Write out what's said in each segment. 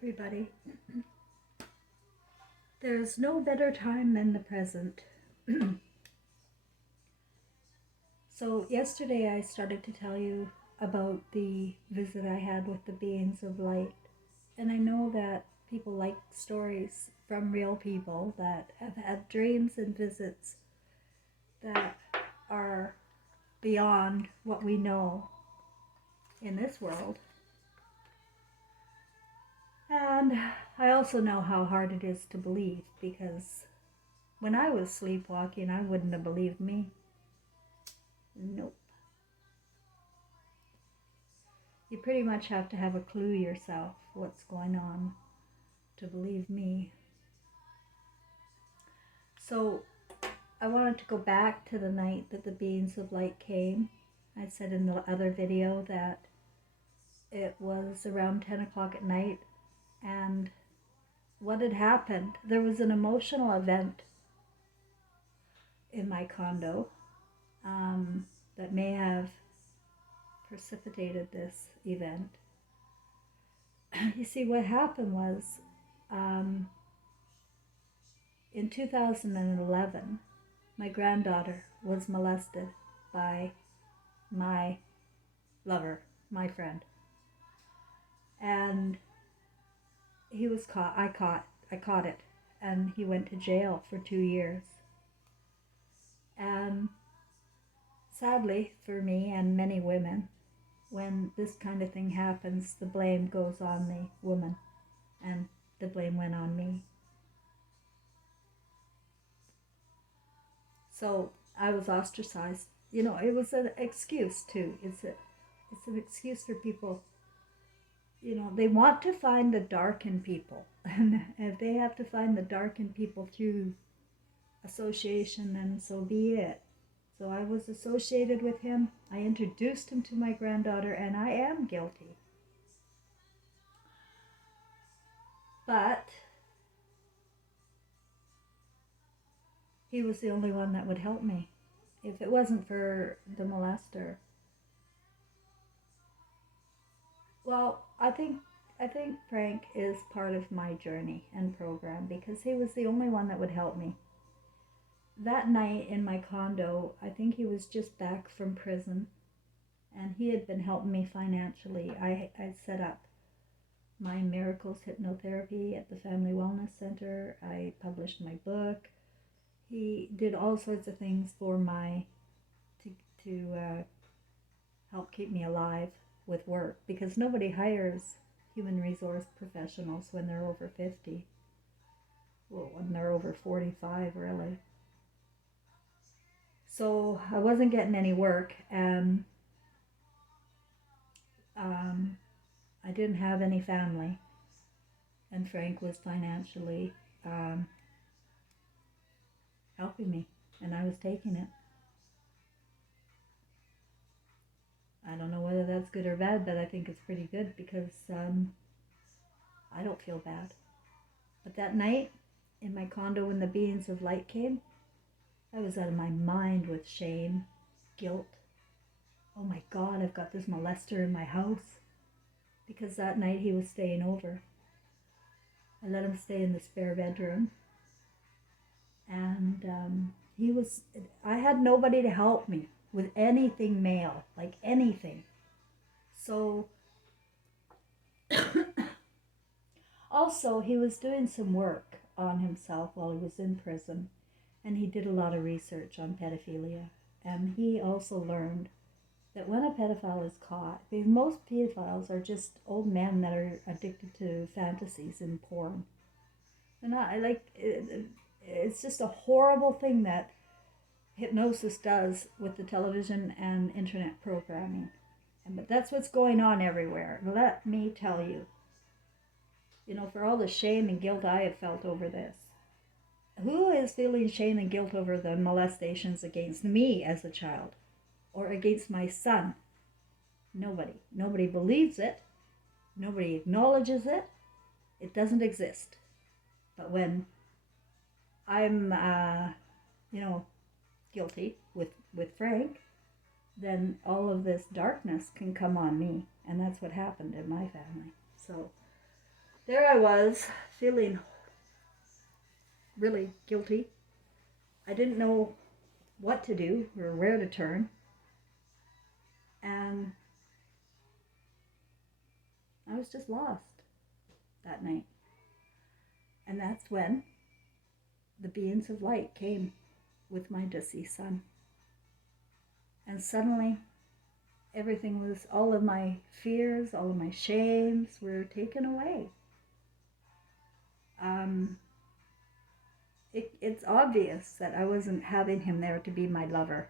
everybody. There's no better time than the present. So yesterday I started to tell you about the visit I had with the beings of light. And I know that people like stories from real people that have had dreams and visits that are beyond what we know in this world. And I also know how hard it is to believe, because when I was sleepwalking, I wouldn't have believed me. Nope. You pretty much have to have a clue yourself what's going on to believe me. So I wanted to go back to the night that the beings of light came. I said in the other video that it was around 10 o'clock at night, and what had happened, there was an emotional event in my condo that may have precipitated this event. You see, what happened was in 2011, my granddaughter was molested by my lover, my friend. And he was caught. I caught it. And he went to jail for 2 years. And sadly for me and many women, when this kind of thing happens, the blame goes on the woman. And the blame went on me. So I was ostracized. You know, it was an excuse too. It's an excuse for people. You know, they want to find the dark in people. And if they have to find the dark in people through association, then so be it. So I was associated with him. I introduced him to my granddaughter, and I am guilty. But he was the only one that would help me. If it wasn't for the molester, well, I think Frank is part of my journey and program, because he was the only one that would help me. That night in my condo, I think he was just back from prison, and he had been helping me financially. I set up my Miracles Hypnotherapy at the Family Wellness Center. I published my book. He did all sorts of things for to help keep me alive with work, because nobody hires human resource professionals when they're over 50. Well, when they're over 45, really. So I wasn't getting any work, and I didn't have any family, and Frank was financially helping me, and I was taking it. I don't know whether that's good or bad, but I think it's pretty good, because I don't feel bad. But that night in my condo, when the beings of light came, I was out of my mind with shame, guilt. Oh my God, I've got this molester in my house. Because that night he was staying over. I let him stay in the spare bedroom. And I had nobody to help me with anything male, like anything. So, also he was doing some work on himself while he was in prison. And he did a lot of research on pedophilia. And he also learned that when a pedophile is caught, because most pedophiles are just old men that are addicted to fantasies and porn. And it's just a horrible thing that hypnosis does with the television and internet programming. But that's what's going on everywhere. Let me tell you. You know, for all the shame and guilt I have felt over this. Who is feeling shame and guilt over the molestations against me as a child? Or against my son? Nobody. Nobody believes it. Nobody acknowledges it. It doesn't exist. But when I'm, guilty with Frank, then all of this darkness can come on me. And that's what happened in my family. So there I was, feeling really guilty. I didn't know what to do or where to turn. And I was just lost that night. And that's when the beings of light came with my deceased son. And suddenly, everything was, all of my fears, all of my shames were taken away. Um, it's obvious that I wasn't having him there to be my lover.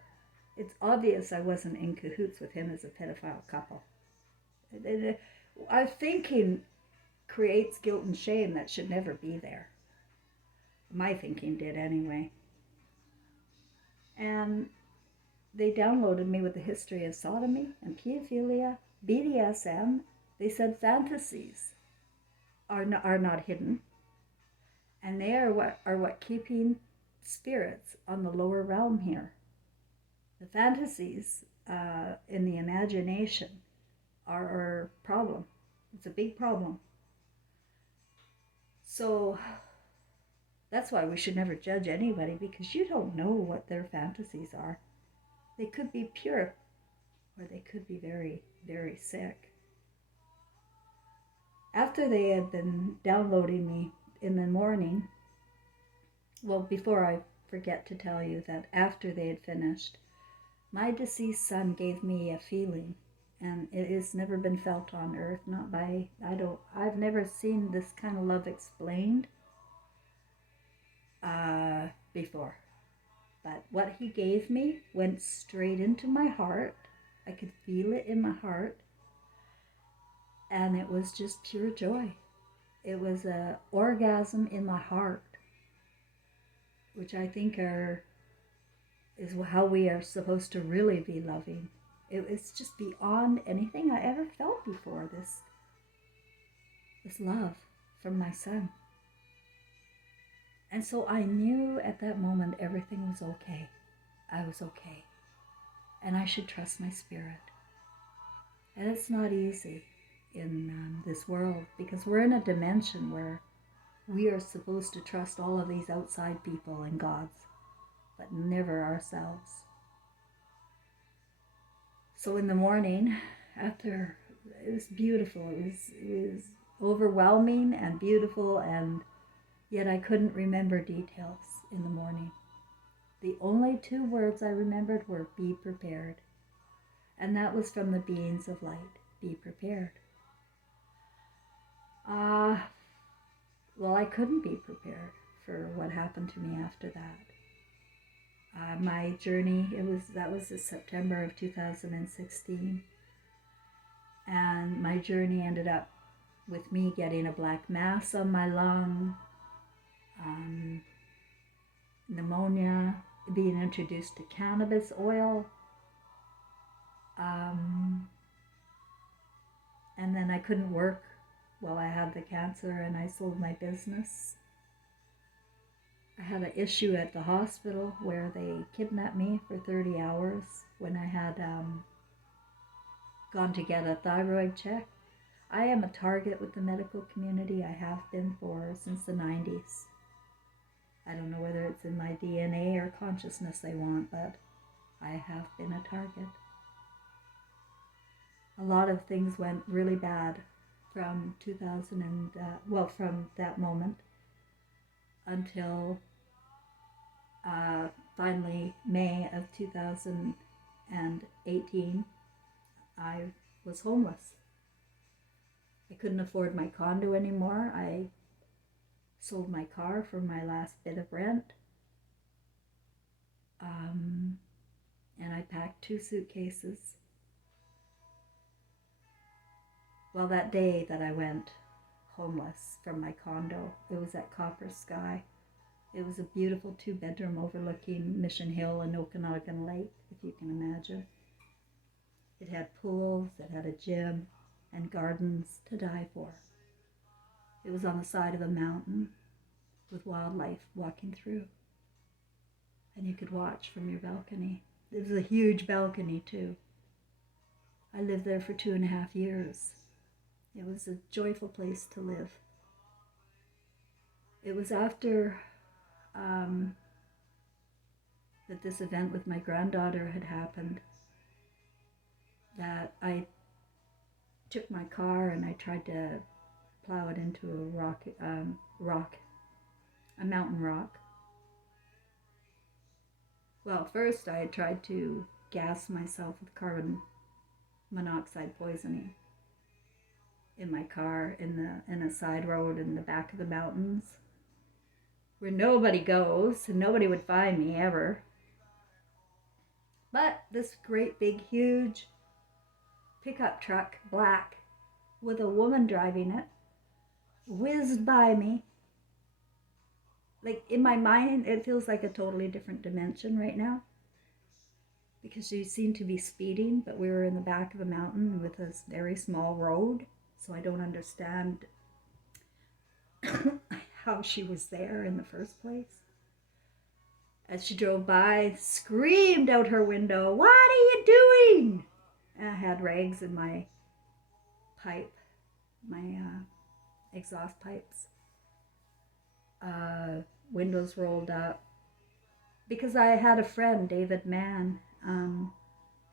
It's obvious I wasn't in cahoots with him as a pedophile couple. Our thinking creates guilt and shame that should never be there. My thinking did anyway. And they downloaded me with the history of sodomy and pedophilia, BDSM. They said fantasies are not hidden, and they are what keeping spirits on the lower realm here. The fantasies in the imagination are a problem. It's a big problem. So that's why we should never judge anybody, because you don't know what their fantasies are. They could be pure, or they could be very, very sick. After they had been downloading me in the morning, well, before I forget to tell you that after they had finished, my deceased son gave me a feeling, and it has never been felt on earth, not by, I've never seen this kind of love explained before. But what he gave me went straight into my heart. I could feel it in my heart. And it was just pure joy. It was an orgasm in my heart, which I think is how we are supposed to really be loving. It's just beyond anything I ever felt before, this love from my son. And so I knew at that moment everything was okay. I was okay. And I should trust my spirit. And it's not easy in this world, because we're in a dimension where we are supposed to trust all of these outside people and gods, but never ourselves. So in the morning, after, it was beautiful. It was overwhelming and beautiful, and yet I couldn't remember details in the morning. The only two words I remembered were "be prepared." And that was from the beings of light. Be prepared. Well, I couldn't be prepared for what happened to me after that. My journey, that was in September of 2016. And my journey ended up with me getting a black mass on my lung, pneumonia, being introduced to cannabis oil, and then I couldn't work while I had the cancer, and I sold my business. I had an issue at the hospital where they kidnapped me for 30 hours when I had gone to get a thyroid check. I am a target with the medical community. I have been since the 90s. I don't know whether it's in my DNA or consciousness they want, but I have been a target. A lot of things went really bad from from that moment until finally May of 2018, I was homeless. I couldn't afford my condo anymore. I sold my car for my last bit of rent. And I packed 2 suitcases. Well, that day that I went homeless from my condo, it was at Copper Sky. It was a beautiful 2-bedroom overlooking Mission Hill and Okanagan Lake, if you can imagine. It had pools, it had a gym, and gardens to die for. It was on the side of a mountain with wildlife walking through. And you could watch from your balcony. It was a huge balcony, too. I lived there for 2.5 years. It was a joyful place to live. It was after um, that this event with my granddaughter had happened that I took my car and I tried to plow it into a rock, a mountain rock. Well, first I had tried to gas myself with carbon monoxide poisoning in my car in a side road in the back of the mountains where nobody goes and nobody would find me ever. But this great big huge pickup truck, black, with a woman driving it, whizzed by me. Like in my mind, it feels like a totally different dimension right now because she seemed to be speeding, but we were in the back of a mountain with a very small road, so I don't understand how she was there in the first place. As she drove by, screamed out her window, "What are you doing?" And I had rags in my pipe, my exhaust pipes. Windows rolled up. Because I had a friend, David Mann,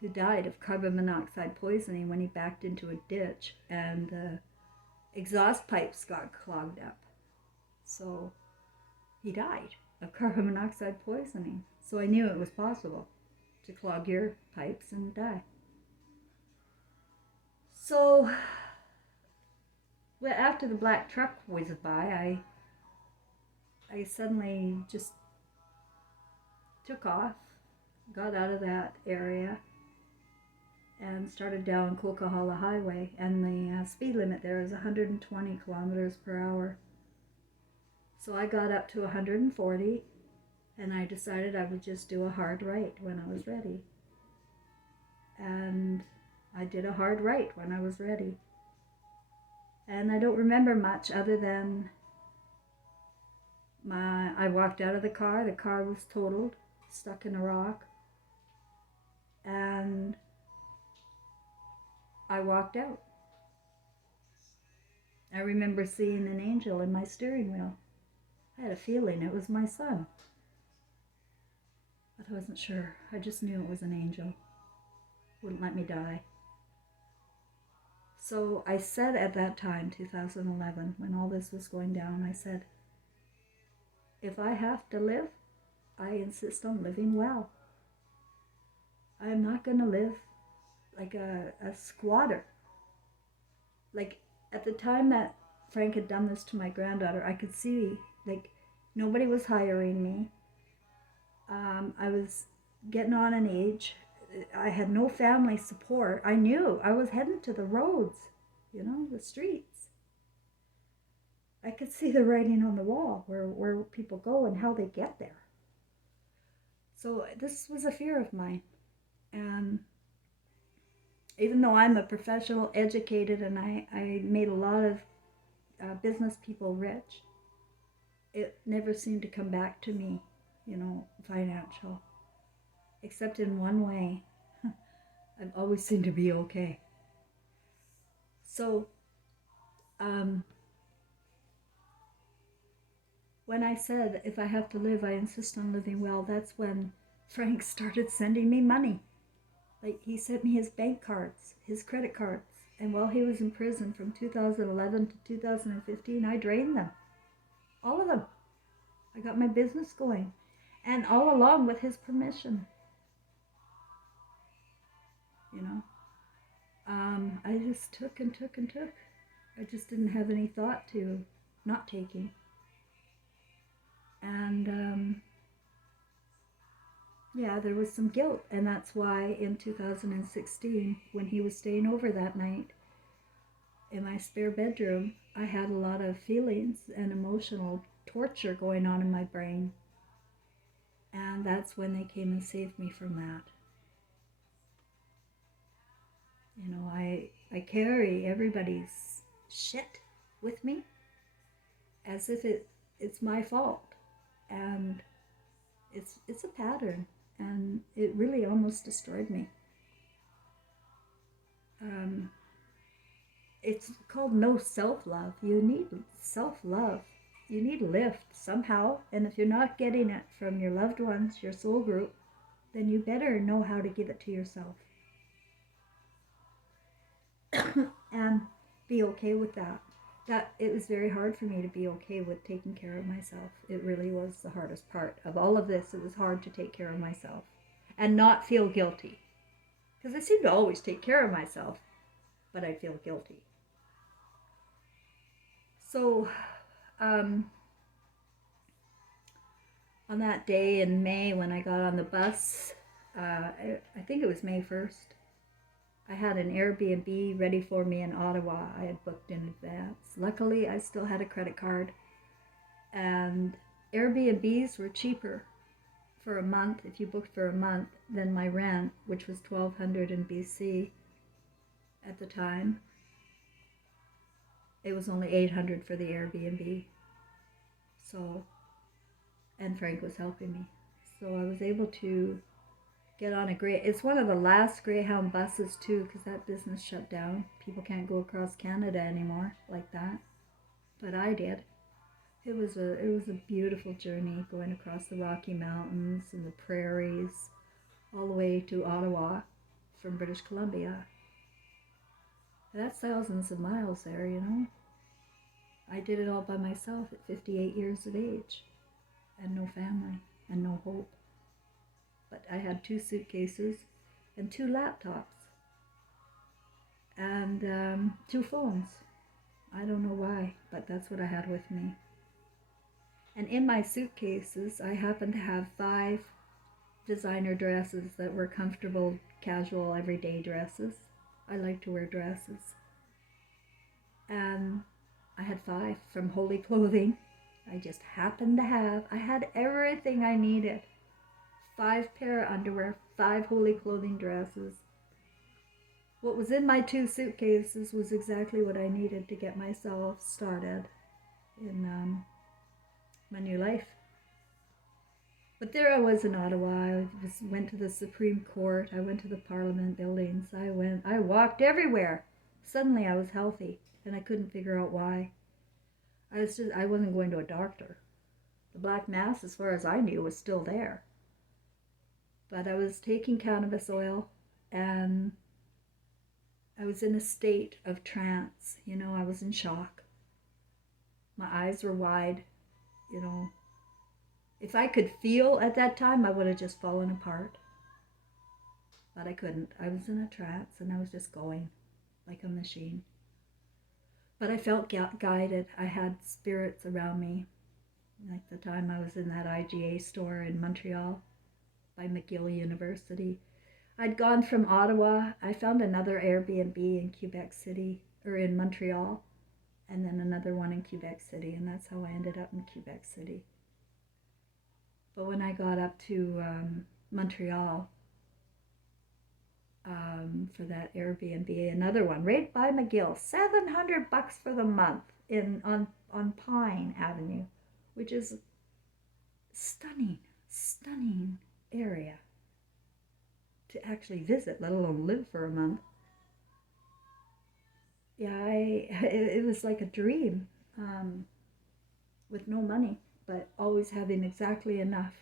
who died of carbon monoxide poisoning when he backed into a ditch and the exhaust pipes got clogged up. So he died of carbon monoxide poisoning. So I knew it was possible to clog your pipes and die. So after the black truck whizzed by, I suddenly just took off, got out of that area, and started down Coquihalla Highway. And the speed limit there is 120 kilometers per hour. So I got up to 140, and I decided I would just do a hard right when I was ready. And I did a hard right when I was ready. And I don't remember much other than I walked out of the car was totaled, stuck in a rock, and I walked out. I remember seeing an angel in my steering wheel. I had a feeling it was my son, but I wasn't sure. I just knew it was an angel. Wouldn't let me die. So I said at that time, 2011, when all this was going down, I said, if I have to live, I insist on living well. I am not going to live like a squatter. Like at the time that Frank had done this to my granddaughter, I could see like nobody was hiring me. I was getting on in age. I had no family support. I knew I was heading to the roads, the streets. I could see the writing on the wall where people go and how they get there. So this was a fear of mine. And even though I'm a professional, educated, and I made a lot of business people rich, it never seemed to come back to me, financial. Except in one way. I've always seemed to be okay. So, when I said, if I have to live, I insist on living well, that's when Frank started sending me money. Like, he sent me his bank cards, his credit cards. And while he was in prison from 2011 to 2015, I drained them. All of them. I got my business going. And all along with his permission. I just took and took and took. I just didn't have any thought to not taking. And there was some guilt. And that's why in 2016, when he was staying over that night in my spare bedroom, I had a lot of feelings and emotional torture going on in my brain. And that's when they came and saved me from that. I carry everybody's shit with me as if it's my fault. And it's a pattern. And it really almost destroyed me. It's called no self-love. You need self-love you need a lift somehow. And if you're not getting it from your loved ones, your soul group, then you better know how to give it to yourself. And be okay with that. That it was very hard for me to be okay with taking care of myself. It really was the hardest part of all of this. It was hard to take care of myself and not feel guilty, because I seem to always take care of myself, but I feel guilty. So on that day in May when I got on the bus, I think it was May 1st, I had an Airbnb ready for me in Ottawa. I had booked in advance. Luckily, I still had a credit card, and Airbnbs were cheaper for a month, if you booked for a month, than my rent, which was $1,200 in BC at the time. It was only $800 for the Airbnb. So, and Frank was helping me. So I was able to get on it's one of the last Greyhound buses too, because that business shut down. People can't go across Canada anymore like that. But I did. It was a beautiful journey going across the Rocky Mountains and the prairies all the way to Ottawa from British Columbia. That's thousands of miles there, you know. I did it all by myself at 58 years of age, and no family and no hope. But I had 2 suitcases and 2 laptops and 2 phones. I don't know why, but that's what I had with me. And in my suitcases, I happened to have 5 designer dresses that were comfortable, casual, everyday dresses. I like to wear dresses. And I had 5 from Holy Clothing. I just happened to I had everything I needed. 5 pair of underwear, 5 Holy Clothing dresses. What was in my 2 suitcases was exactly what I needed to get myself started in my new life. But there I was in Ottawa. I went to the Supreme Court. I went to the Parliament buildings. I walked everywhere. Suddenly I was healthy, and I couldn't figure out why. I wasn't going to a doctor. The black mass, as far as I knew, was still there. But I was taking cannabis oil, and I was in a state of trance. You know, I was in shock. My eyes were wide, you know. If I could feel at that time, I would have just fallen apart. But I couldn't. I was in a trance, and I was just going like a machine. But I felt guided. I had spirits around me. Like the time I was in that IGA store in Montreal by McGill University. I'd gone from Ottawa. I found another Airbnb in Quebec City, or in Montreal, and then another one in Quebec City, and that's how I ended up in Quebec City. But when I got up to Montreal for that Airbnb, another one right by McGill, $700 for the month on Pine Avenue, which is stunning area to actually visit, let alone live for a month. Yeah, it was like a dream, with no money, but always having exactly enough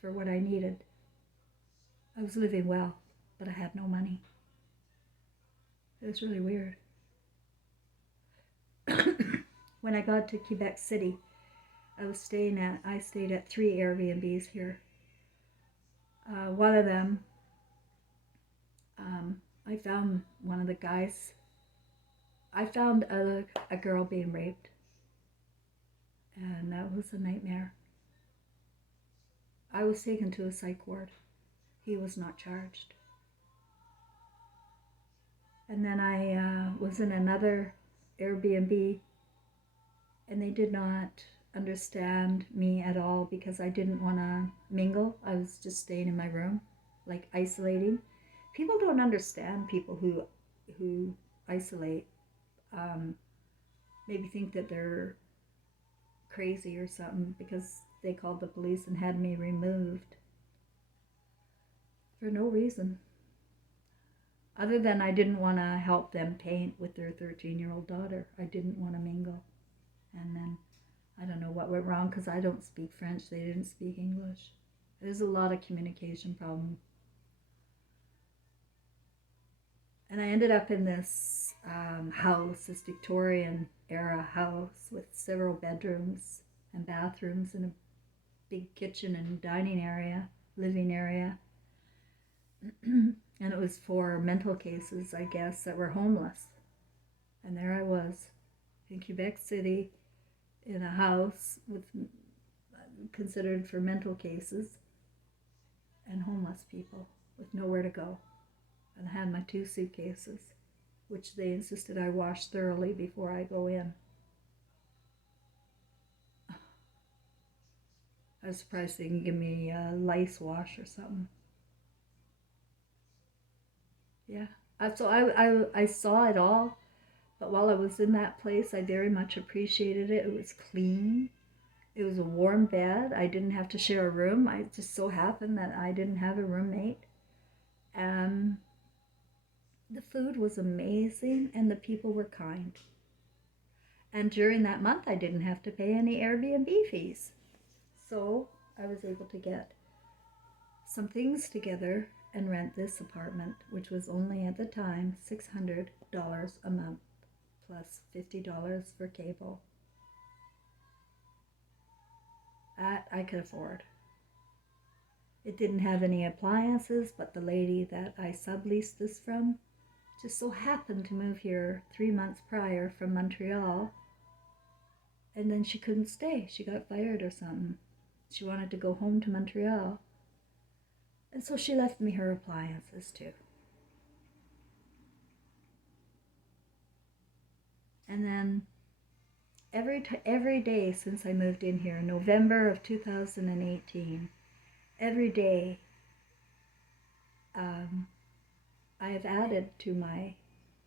for what I needed. I was living well, but I had no money. It was really weird. When I got to Quebec City, I stayed at 3 Airbnbs here. One of them, I found one of the guys. I found a girl being raped, and that was a nightmare. I was taken to a psych ward. He was not charged. And then I was in another Airbnb, and they did not understand me at all because I didn't want to mingle. I was just staying in my room, like isolating. People don't understand people who isolate. Maybe think that they're crazy or something because they called the police and had me removed for no reason. Other than I didn't want to help them paint with their 13-year-old daughter. I didn't want to mingle. And then I don't know what went wrong because I don't speak French. They didn't speak English. There's a lot of communication problem. And I ended up in this house, this Victorian era house with several bedrooms and bathrooms and a big kitchen and dining area, living area. And it was for mental cases, I guess, that were homeless. And there I was in Quebec City in a house with considered for mental cases and homeless people with nowhere to go. And I had my 2 suitcases, which they insisted I wash thoroughly before I go in. I was surprised they can give me a lice wash or something. Yeah. I saw it all, but while I was in that place, I very much appreciated it. It was clean. It was a warm bed. I didn't have to share a room. I just so happened that I didn't have a roommate. Um, the food was amazing and the people were kind. And during that month, I didn't have to pay any Airbnb fees. So I was able to get some things together and rent this apartment, which was only at the time $600 a month, plus $50 for cable. That I could afford. It didn't have any appliances, but the lady that I subleased this from just so happened to move here 3 months prior from Montreal, and then she couldn't stay. She got fired or something. She wanted to go home to Montreal, and so she left me her appliances too. And then every day since I moved in here, November of 2018, every day I have added to my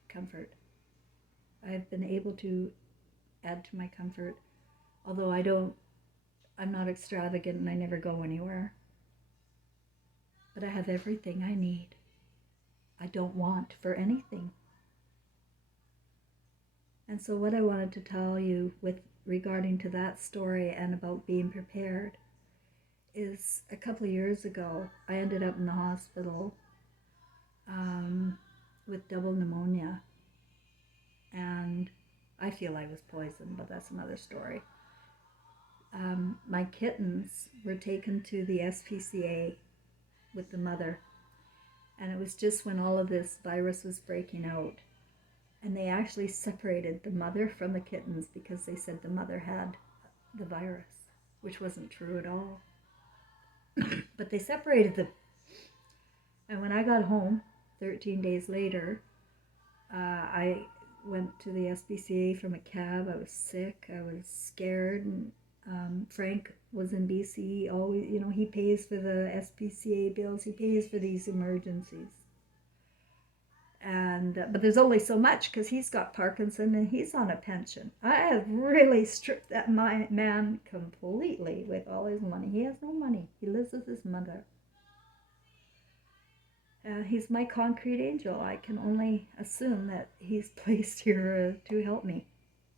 comfort. I've been able to add to my comfort, although I'm not extravagant and I never go anywhere. But I have everything I need. I don't want for anything. And so what I wanted to tell you with regarding to that story and about being prepared is a couple of years ago, I ended up in the hospital with double pneumonia. And I feel I was poisoned, but that's another story. My kittens were taken to the SPCA with the mother. And it was just when all of this virus was breaking out. And they actually separated the mother from the kittens because they said the mother had the virus, which wasn't true at all. But they separated them. And when I got home 13 days later, I went to the SPCA from a cab. I was sick. I was scared. And Frank was in BC. Always, he pays for the SPCA bills. He pays for these emergencies. But there's only so much because he's got Parkinson and he's on a pension. I have really stripped that man completely with all his money. He has no money. He lives with his mother. He's my concrete angel. I can only assume that he's placed here to help me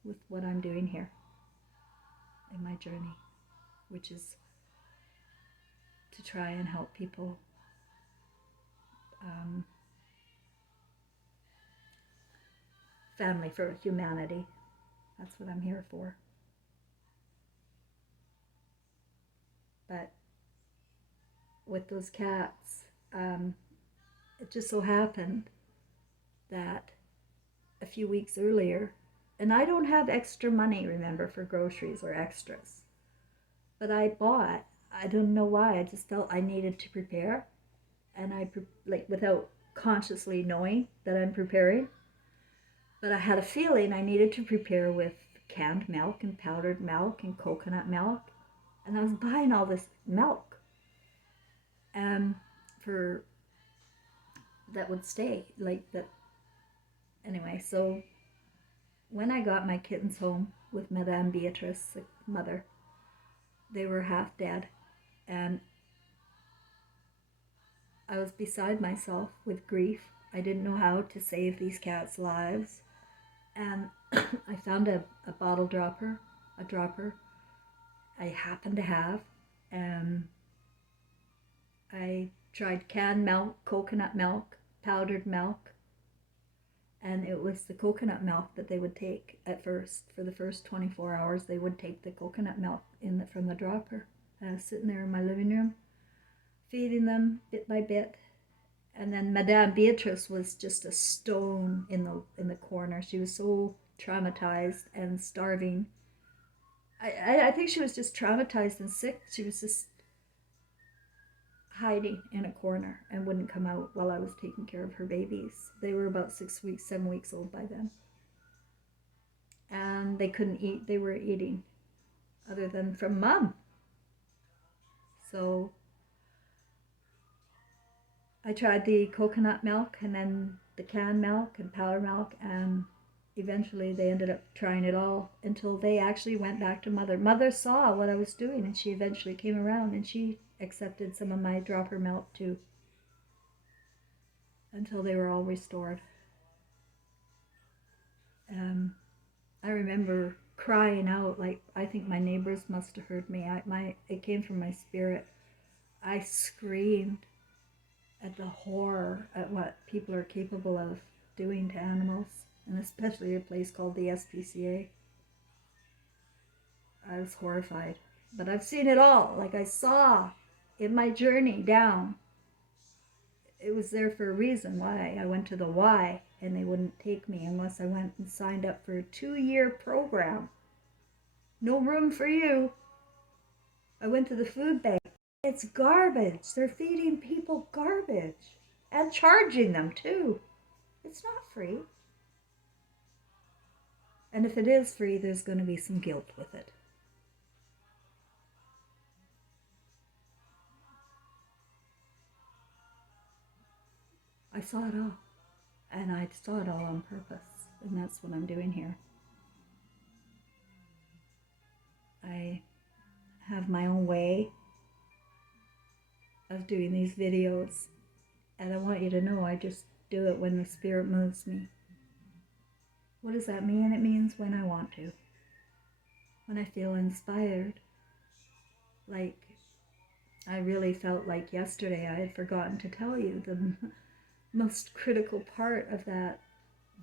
with what I'm doing here in my journey, which is to try and help people family for humanity. That's what I'm here for. But with those cats, it just so happened that a few weeks earlier, and I don't have extra money, remember, for groceries or extras, but I bought, I don't know why, I just felt I needed to prepare, and without consciously knowing that I'm preparing, but I had a feeling I needed to prepare with canned milk and powdered milk and coconut milk. And I was buying all this milk for that would stay like that. Anyway, so when I got my kittens home with Madame Beatrice, the mother, they were half dead. And I was beside myself with grief. I didn't know how to save these cats' lives. And I found a bottle dropper, a dropper, I happened to have. And I tried canned milk, coconut milk, powdered milk, and it was the coconut milk that they would take at first. For the first 24 hours, they would take the coconut milk from the dropper. And I was sitting there in my living room, feeding them bit by bit. And then Madame Beatrice was just a stone in the corner. She was so traumatized and starving. I think she was just traumatized and sick. She was just hiding in a corner and wouldn't come out while I was taking care of her babies. They were about 6 weeks, 7 weeks old by then. And they couldn't eat. They were eating other than from mom. So I tried the coconut milk and then the canned milk and powder milk, and eventually they ended up trying it all until they actually went back to mother. Mother saw what I was doing, and she eventually came around and she accepted some of my dropper milk too, until they were all restored. I remember crying out, like I think my neighbors must have heard me. It came from my spirit. I screamed at the horror at what people are capable of doing to animals, and especially a place called the SPCA. I was horrified. But I've seen it all. Like I saw in my journey down. It was there for a reason why. I went to the Y and they wouldn't take me unless I went and signed up for a 2-year program. No room for you. I went to the food bank. It's garbage. They're feeding people garbage and charging them too. It's not free. And if it is free, there's going to be some guilt with it. I saw it all. And I saw it all on purpose. And that's what I'm doing here. I have my own way of doing these videos. And I want you to know I just do it when the Spirit moves me. What does that mean? It means when I want to. When I feel inspired. Like, I really felt like yesterday I had forgotten to tell you the most critical part of that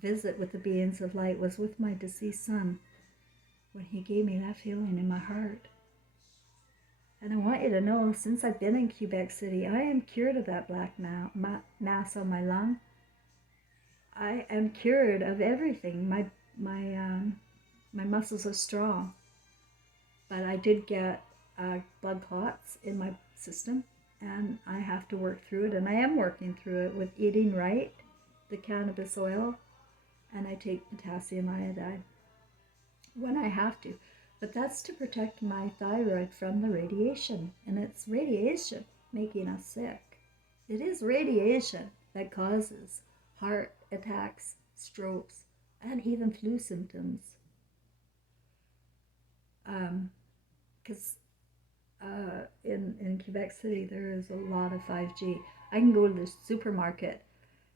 visit with the beings of light was with my deceased son, when he gave me that feeling in my heart. And I want you to know, since I've been in Quebec City, I am cured of that black mass on my lung. I am cured of everything. My muscles are strong, but I did get blood clots in my system, and I have to work through it, and I am working through it with eating right, the cannabis oil, and I take potassium iodide when I have to. But that's to protect my thyroid from the radiation, and it's radiation making us sick. It is radiation that causes heart attacks, strokes, and even flu symptoms. Because in Quebec City, there is a lot of 5G. I can go to the supermarket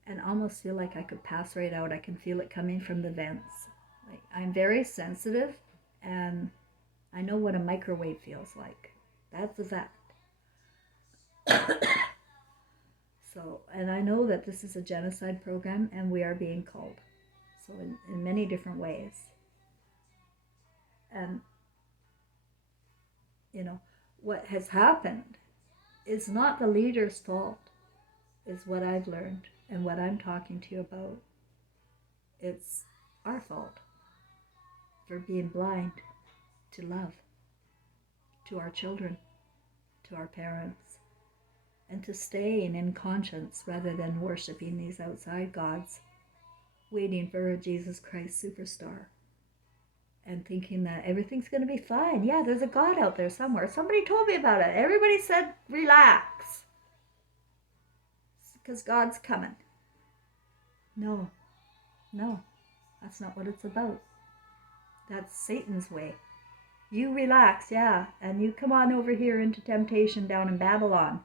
and almost feel like I could pass right out. I can feel it coming from the vents. Like, I'm very sensitive, and I know what a microwave feels like. That's a fact. So, and I know that this is a genocide program, and we are being called. So in many different ways. And, you know, what has happened is not the leader's fault, is what I've learned and what I'm talking to you about. It's our fault for being blind to love, to our children, to our parents, and to staying in conscience rather than worshiping these outside gods, waiting for a Jesus Christ superstar and thinking that everything's going to be fine. Yeah, there's a God out there somewhere. Somebody told me about it. Everybody said, relax, because God's coming. No, that's not what it's about. That's Satan's way. You relax, yeah, and you come on over here into temptation down in Babylon,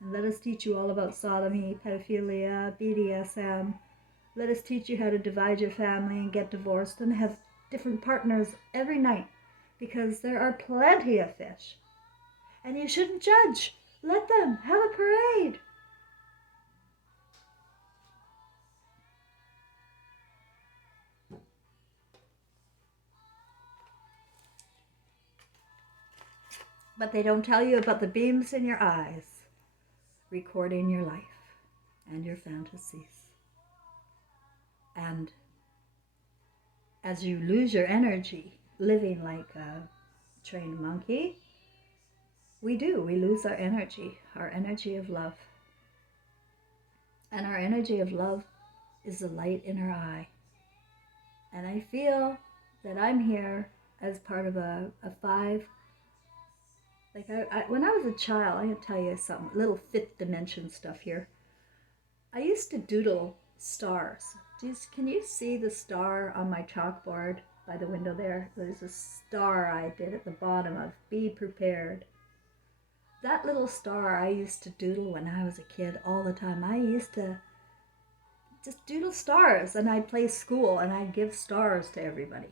and let us teach you all about sodomy, pedophilia, BDSM. Let us teach you how to divide your family and get divorced and have different partners every night. because there are plenty of fish. And you shouldn't judge. Let them have a parade. But they don't tell you about the beams in your eyes, recording your life and your fantasies. And as you lose your energy living like a trained monkey, we lose our energy of love. And our energy of love is the light in our eye. And I feel that I'm here as part of a five. Like when I was a child, I'm going to tell you some little fifth dimension stuff here. I used to doodle stars. Can you see the star on my chalkboard by the window there? There's a star I did at the bottom of Be Prepared. That little star I used to doodle when I was a kid all the time. I used to just doodle stars, and I'd play school and I'd give stars to everybody.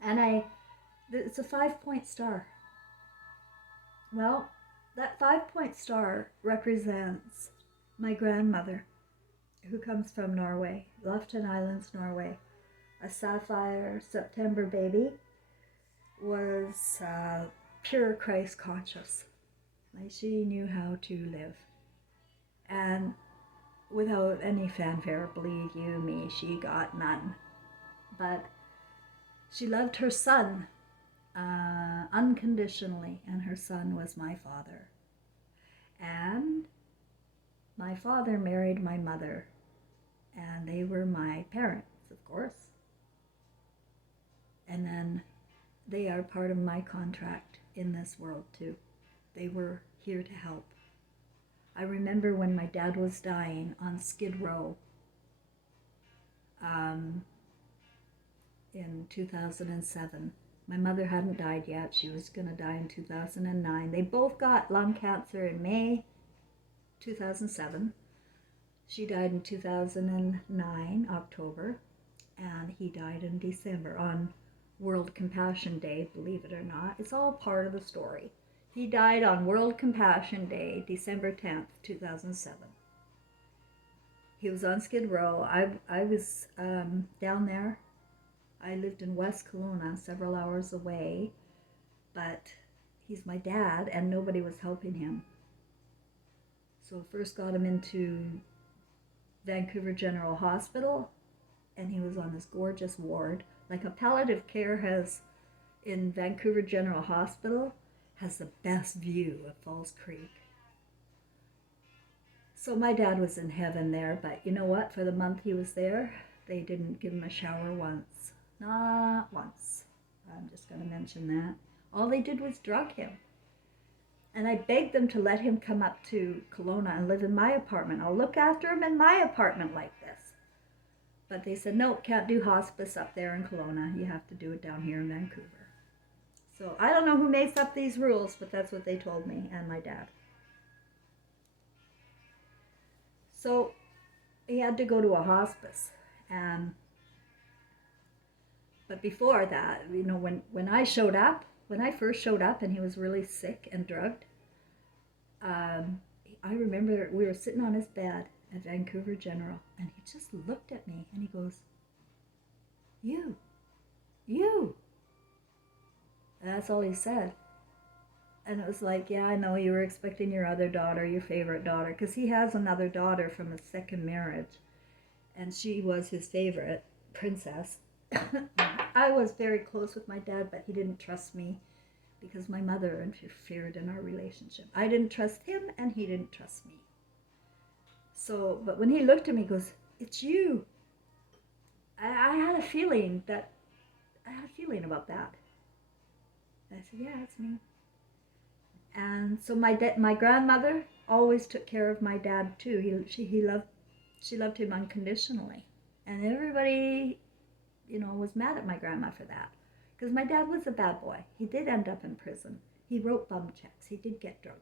And it's a 5-point star. Well, that 5-point star represents my grandmother, who comes from Norway, Lofton Islands, Norway. A sapphire September baby, was pure Christ conscious. Like, she knew how to live. And without any fanfare, believe you me, she got none. But she loved her son unconditionally, and her son was my father. And my father married my mother, and they were my parents, of course. And then they are part of my contract in this world too. They were here to help. I remember when my dad was dying on Skid Row in 2007. My mother hadn't died yet. She was going to die in 2009. They both got lung cancer in May 2007. She died in 2009, October, and he died in December on World Compassion Day, believe it or not. It's all part of the story. He died on World Compassion Day, December 10th, 2007. He was on Skid Row. I was down there. I lived in West Kelowna, several hours away, but he's my dad, and nobody was helping him. So first got him into Vancouver General Hospital, and he was on this gorgeous ward. Like a palliative care has in Vancouver General Hospital, has the best view of Falls Creek. So my dad was in heaven there, but you know what? For the month he was there, they didn't give him a shower once. Not once. I'm just going to mention that. All they did was drug him. And I begged them to let him come up to Kelowna and live in my apartment. I'll look after him in my apartment like this. But they said, nope, can't do hospice up there in Kelowna. You have to do it down here in Vancouver. So I don't know who makes up these rules, but that's what they told me and my dad. So he had to go to a hospice. But before that, you know, when I first showed up and he was really sick and drugged, I remember we were sitting on his bed at Vancouver General, and he just looked at me and he goes, you. And that's all he said. And it was like, yeah, I know you were expecting your other daughter, your favorite daughter, because he has another daughter from a second marriage, and she was his favorite princess. I was very close with my dad, but he didn't trust me because my mother interfered in our relationship. I didn't trust him, and he didn't trust me. So, but when he looked at me, he goes, it's you. I had a feeling about that. And I said, yeah, it's me. And so my grandmother always took care of my dad too. She loved him unconditionally, and everybody, you know, was mad at my grandma for that, because my dad was a bad boy. He did end up in prison. He wrote bum checks. He did get drunk.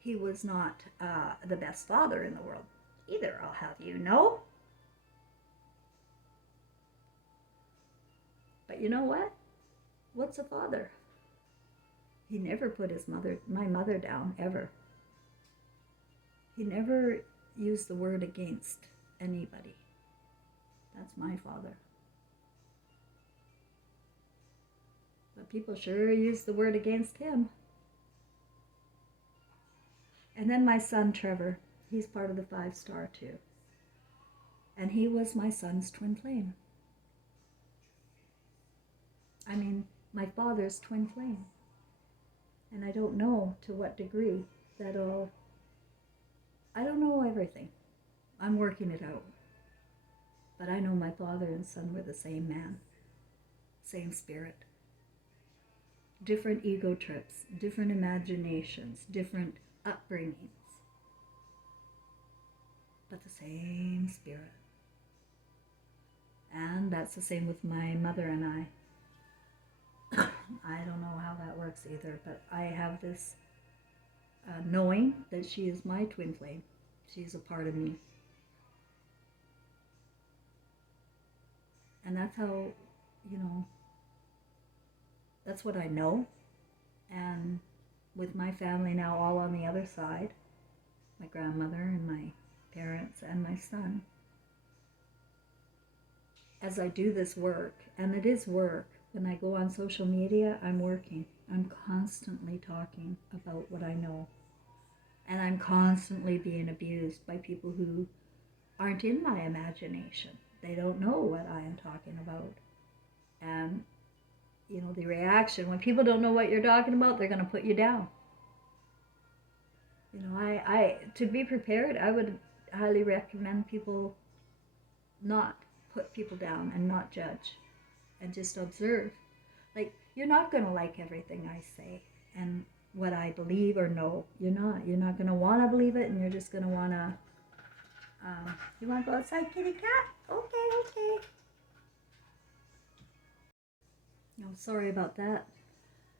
He was not the best father in the world either, I'll have you know. But you know what? what's a father? He never put my mother down, ever. He never used the word against anybody. That's my father. But people sure use the word against him. And then my son Trevor, he's part of the 5-star too. And he was my son's twin flame. I mean, my father's twin flame. And I don't know to what degree that'll... I don't know everything. I'm working it out. But I know my father and son were the same man. Same spirit. Different ego trips, different imaginations, different upbringings. But the same spirit. And that's the same with my mother and I. I don't know how that works either, but I have this knowing that she is my twin flame. She's a part of me. And that's how, that's what I know. And with my family now all on the other side, my grandmother and my parents and my son, as I do this work, and it is work, when I go on social media, I'm working. I'm constantly talking about what I know. And I'm constantly being abused by people who aren't in my imagination. They don't know what I am talking about. And, the reaction, when people don't know what you're talking about, they're going to put you down. To be prepared, I would highly recommend people not put people down and not judge. And just observe. Like, you're not going to like everything I say and what I believe or know. You're not. You're not going to want to believe it, and you're just going to want to... you want to go outside, kitty cat? Okay. No, sorry about that.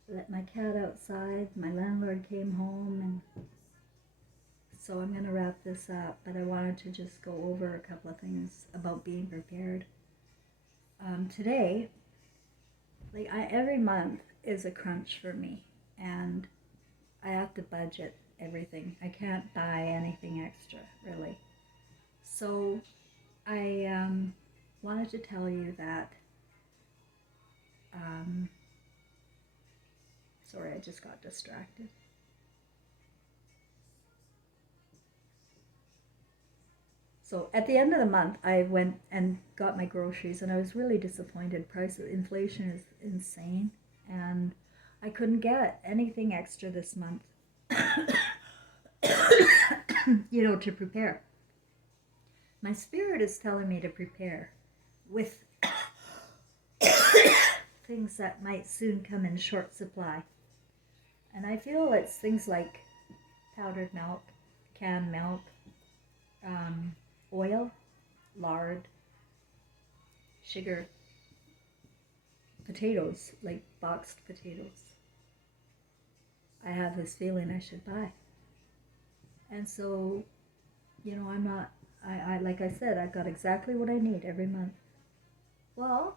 Let my cat outside. My landlord came home, and so I'm going to wrap this up. But I wanted to just go over a couple of things about being prepared. Today, every month is a crunch for me, and I have to budget everything. I can't buy anything extra, really. So I wanted to tell you that, sorry, I just got distracted. So at the end of the month, I went and got my groceries, and I was really disappointed. Inflation is insane, and I couldn't get anything extra this month, to prepare. My spirit is telling me to prepare with things that might soon come in short supply. And I feel it's things like powdered milk, canned milk, oil, lard, sugar, potatoes, like boxed potatoes. I have this feeling I should buy. And so, I'm not, I like I said, I've got exactly what I need every month. Well,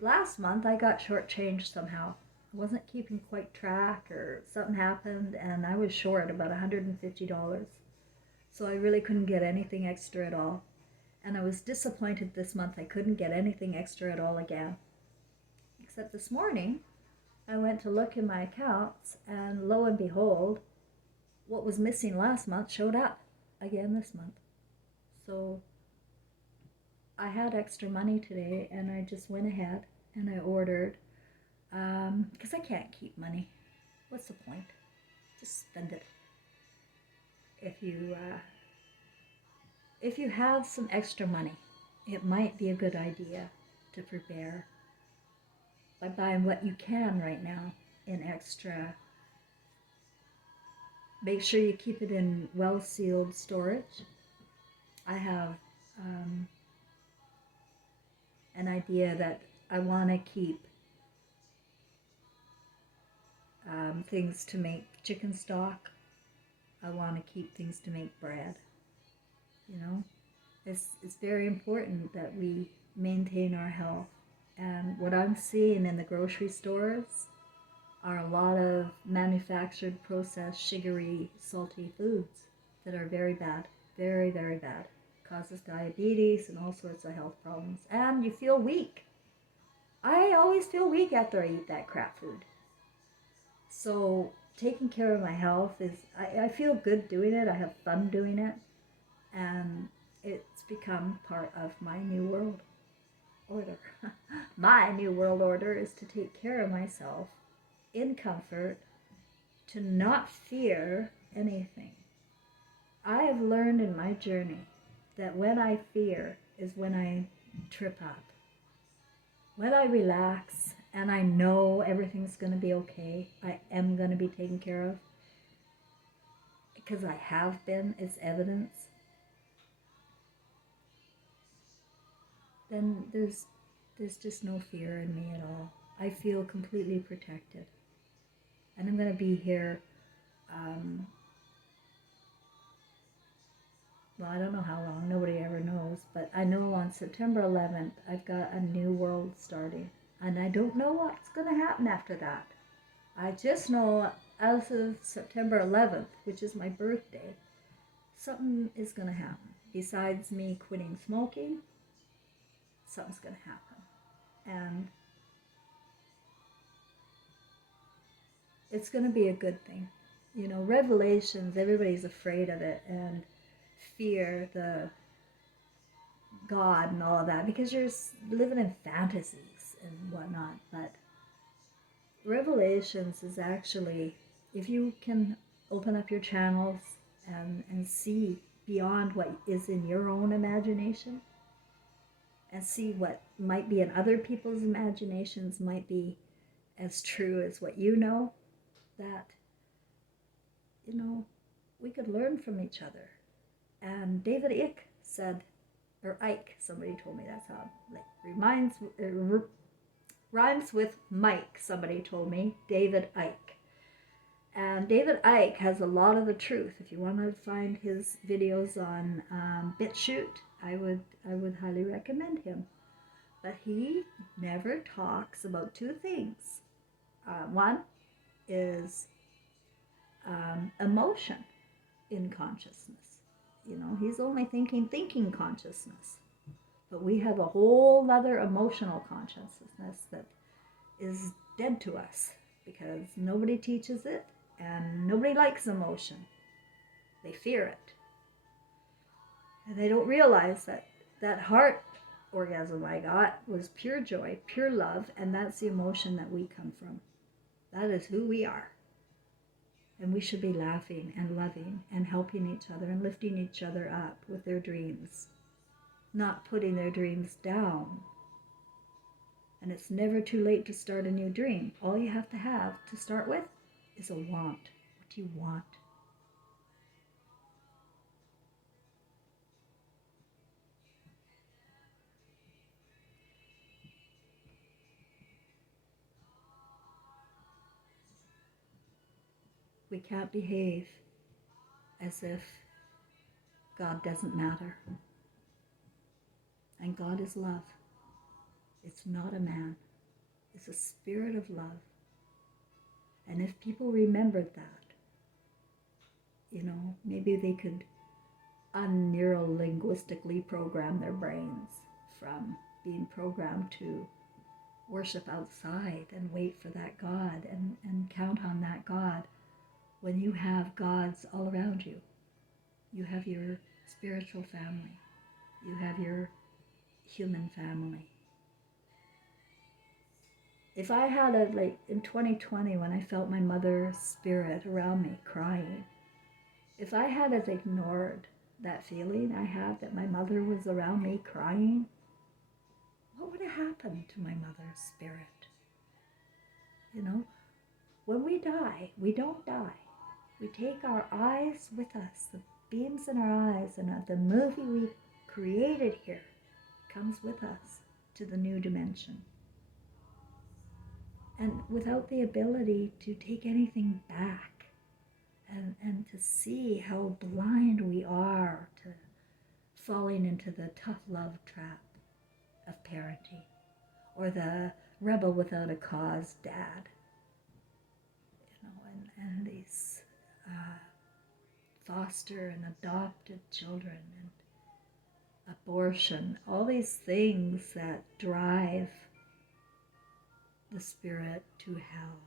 last month I got shortchanged somehow. I wasn't keeping quite track, or something happened, and I was short about $150. So I really couldn't get anything extra at all. And I was disappointed this month I couldn't get anything extra at all again. Except this morning, I went to look in my accounts, and lo and behold, what was missing last month showed up again this month. So I had extra money today, and I just went ahead and I ordered, because I can't keep money. What's the point? Just spend it. If you have some extra money, it might be a good idea to prepare by buying what you can right now in extra. Make sure you keep it in well-sealed storage. I have an idea that I want to keep things to make chicken stock. I want to keep things to make bread. It's very important that we maintain our health And what I'm seeing in the grocery stores are a lot of manufactured, processed, sugary, salty foods that are very bad. Very, very bad. Causes diabetes and all sorts of health problems. And you feel weak. I always feel weak after I eat that crap food. So taking care of my health is, I feel good doing it. I have fun doing it. And it's become part of my new world order. My new world order is to take care of myself in comfort, to not fear anything. I have learned in my journey that when I fear is when I trip up. When I relax and I know everything's going to be okay, I am going to be taken care of, because I have been, it's evidence, then there's just no fear in me at all. I feel completely protected. And I'm going to be here, well, I don't know how long, nobody ever knows, but I know on September 11th, I've got a new world starting. And I don't know what's going to happen after that. I just know as of September 11th, which is my birthday, something is going to happen. Besides me quitting smoking, something's going to happen. And it's going to be a good thing. You know, Revelations, everybody's afraid of it and fear the God and all of that because you're living in fantasies and whatnot. But Revelations is actually, if you can open up your channels and see beyond what is in your own imagination and see what might be in other people's imaginations might be as true as what you know, that, you know, we could learn from each other. And David Icke said, or Ike, somebody told me that's how, like, rhymes with Mike, somebody told me, David Icke. And David Icke has a lot of the truth. If you want to find his videos on BitChute, I would highly recommend him. But he never talks about two things. One is emotion in consciousness. You know, he's only thinking consciousness. But we have a whole other emotional consciousness that is dead to us because nobody teaches it and nobody likes emotion. They fear it. And they don't realize that that heart orgasm I got was pure joy, pure love, and that's the emotion that we come from. That is who we are. And we should be laughing and loving and helping each other and lifting each other up with their dreams, not putting their dreams down. And it's never too late to start a new dream. All you have to start with is a want. What do you want? We can't behave as if God doesn't matter. And God is love. It's not a man. It's a spirit of love. And if people remembered that, you know, maybe they could unneuro-linguistically program their brains from being programmed to worship outside and wait for that God and count on that God. When you have gods all around you, you have your spiritual family, you have your human family. If I had like in 2020 when I felt my mother's spirit around me crying, if I had ignored that feeling I had that my mother was around me crying, what would have happened to my mother's spirit? You know, when we die, we don't die. We take our eyes with us, the beams in our eyes, and the movie we created here comes with us to the new dimension. And without the ability to take anything back and to see how blind we are to falling into the tough love trap of parenting. or the rebel without a cause dad, and these foster and adopted children and abortion, all these things that drive the spirit to hell.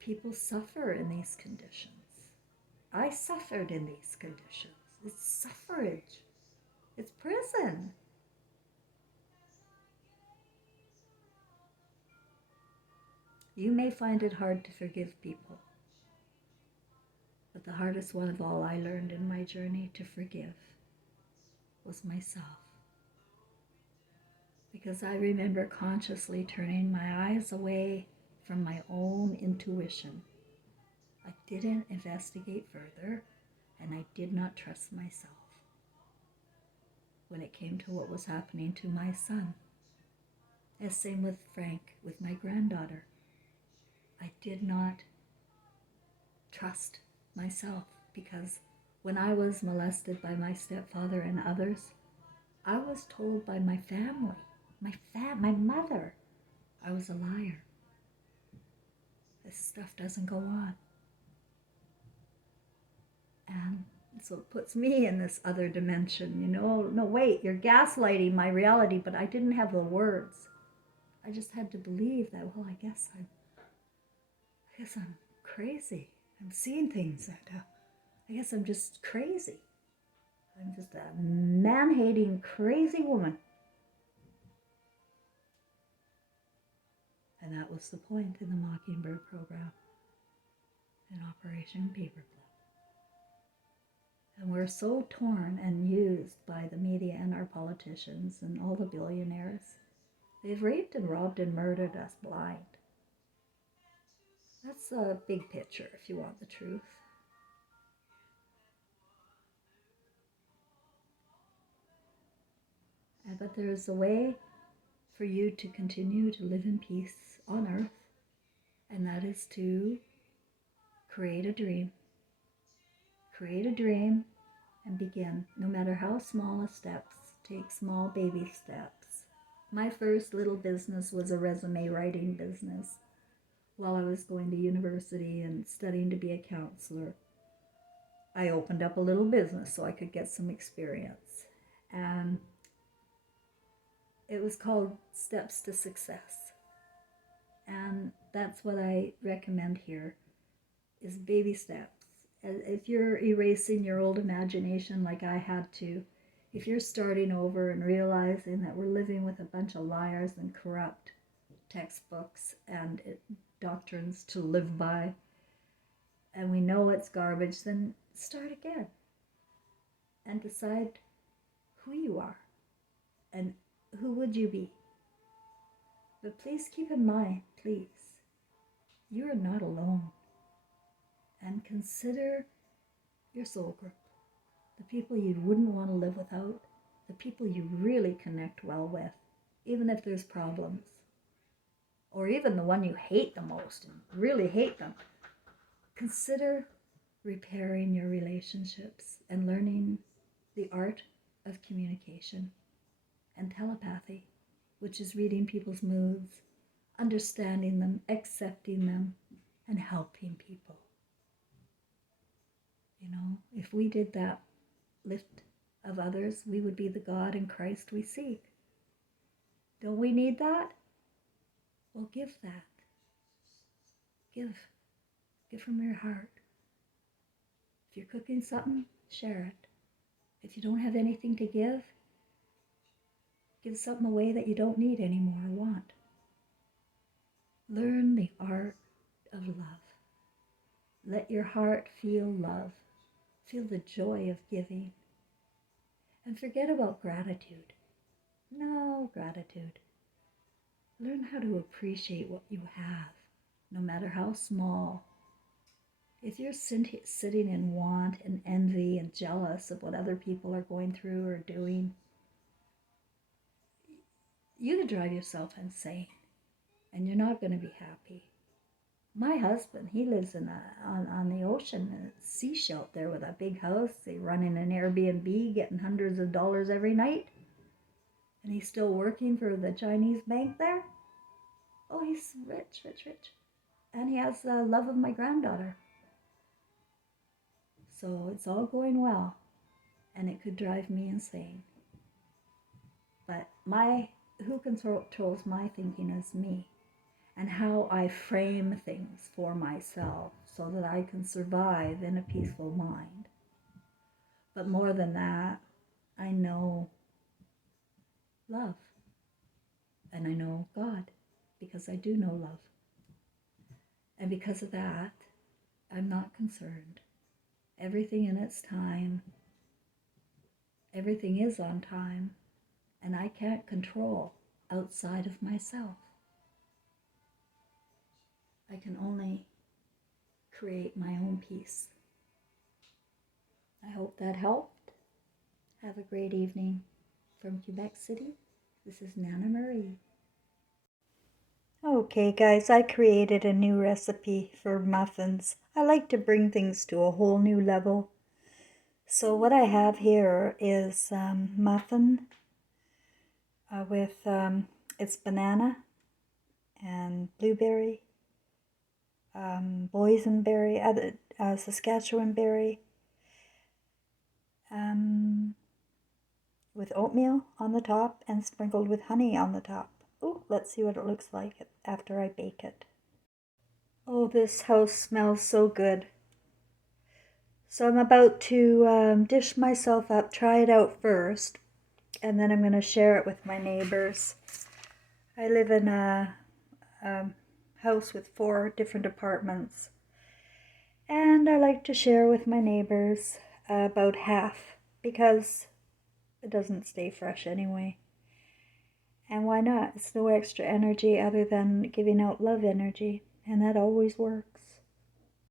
People suffer in these conditions. I suffered in these conditions. It's suffrage. It's prison. You may find it hard to forgive people, but the hardest one of all I learned in my journey to forgive was myself. Because I remember consciously turning my eyes away from my own intuition. I didn't investigate further, and I did not trust myself when it came to what was happening to my son. As same with Frank, with my granddaughter. I did not trust myself because when I was molested by my stepfather and others, I was told by my family, my mother, I was a liar. This stuff doesn't go on. And so it puts me in this other dimension, No, wait, you're gaslighting my reality, but I didn't have the words. I just had to believe that, well, I guess I'm crazy. I'm seeing things that, I guess I'm just crazy. I'm just a man-hating, crazy woman. And that was the point in the Mockingbird program in Operation Paperclip. And we're so torn and used by the media and our politicians and all the billionaires. They've raped and robbed and murdered us blind. That's a big picture if you want the truth. But there is a way for you to continue to live in peace on earth, and that is to create a dream. Create a dream and begin, no matter how small a steps. Take small baby steps. My first little business was a resume writing business while I was going to university and studying to be a counselor. I opened up a little business so I could get some experience. And it was called Steps to Success. And that's what I recommend here, is baby steps. If you're erasing your old imagination like I had to, if you're starting over and realizing that we're living with a bunch of liars and corrupt textbooks and doctrines to live by, and we know it's garbage, then start again and decide who you are and who would you be. But please keep in mind, please, you are not alone. And consider your soul group, the people you wouldn't want to live without, the people you really connect well with, even if there's problems, or even the one you hate the most and really hate them. Consider repairing your relationships and learning the art of communication and telepathy, which is reading people's moods, understanding them, accepting them, and helping people. If we did that lift of others, we would be the God and Christ we seek. Don't we need that? Well, give that. Give from your heart. If you're cooking something, share it. If you don't have anything to give something away that you don't need anymore or want. Learn the art of love. Let your heart feel love. Feel the joy of giving. And forget about gratitude. No gratitude. Learn how to appreciate what you have, no matter how small. If you're sitting in want and envy and jealous of what other people are going through or doing, you could drive yourself insane, and you're not going to be happy. My husband, he lives on the ocean, a seashell there with a big house. They run in an Airbnb, getting hundreds of dollars every night. And he's still working for the Chinese bank there. Oh, he's rich, rich, rich. And he has the love of my granddaughter. So it's all going well. And it could drive me insane. But who controls my thinking is me. And how I frame things for myself so that I can survive in a peaceful mind. But more than that, I know love. And I know God, because I do know love. And because of that, I'm not concerned. Everything in its time, everything is on time, and I can't control outside of myself. I can only create my own peace. I hope that helped. Have a great evening. From Quebec City, this is Nana Marie. Okay guys, I created a new recipe for muffins. I like to bring things to a whole new level. So what I have here is muffin with it's banana and blueberry, boysenberry, Saskatchewan berry, with oatmeal on the top and sprinkled with honey on the top. Oh, let's see what it looks like after I bake it. Oh, this house smells so good. So I'm about to dish myself up, try it out first, and then I'm going to share it with my neighbors. I live in a house with 4 different apartments, and I like to share with my neighbors about half, because it doesn't stay fresh anyway. And why not? It's no extra energy other than giving out love energy, and that always works.